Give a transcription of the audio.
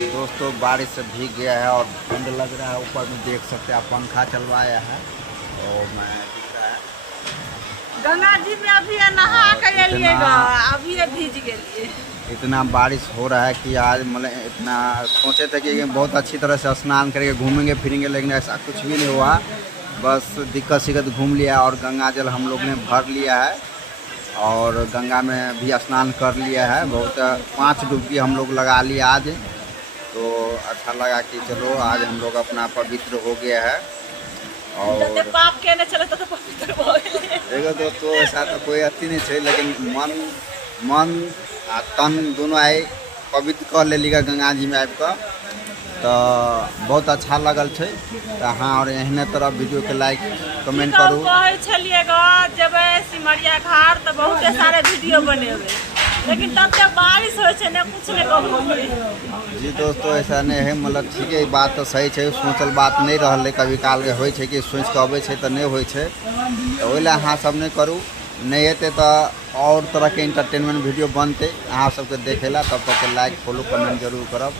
दोस्तों बारिश से भीग गया है और ठंड लग रहा है। ऊपर में देख सकते हैं आप पंखा चलवाया है और मैं दिख रहा है गंगा जी में अभी नहा कर एलिएगा, अभी भीज गए। इतना बारिश हो रहा है कि आज मतलब इतना सोचे थे कि बहुत अच्छी तरह से स्नान करके घूमेंगे फिरेंगे, लेकिन ऐसा कुछ भी नहीं हुआ। बस दिक्कत सिक्कत घूम लिया और गंगा जल हम लोग ने भर लिया है और गंगा में भी स्नान कर लिया है। बहुत 5 डुबकी हम लोग लगा लिया आज, तो अच्छा लगा कि चलो आज हम लोग अपना पवित्र हो गया है। और पाप कहने चले तो पवित्र हो गए। देखो दोस्तों ऐसा तो कोई अथी नहीं है, लेकिन मन आ तन दोनों आए पवित्र कर लेगा गंगा जी में आबि कर, तो बहुत अच्छा लगल है। तो हाँ, और एहने तरह वीडियो के लाइक कमेंट करूँ। चलिएगा जब सिमरिया घाट तो बहुत सारे वीडियो बने हुए, लेकिन तब तक बारिश हो कुछ नहीं कहूँ। जी दोस्तों ऐसा नहीं है, मतलब ठीक है, बात तो सही है, सोचल बात नहीं रहा। कभी काल के होइ छै कि सोच के अबै छै तो नहीं होइ छै, तो ओहि ला अहाँ सब नहीं करू। नहीं हेतै तो और तरह के इंटरटेनमेंट वीडियो बनते अहाँ सबके देखे ला। तब तक लाइक फॉलो कमेंट जरूर करब।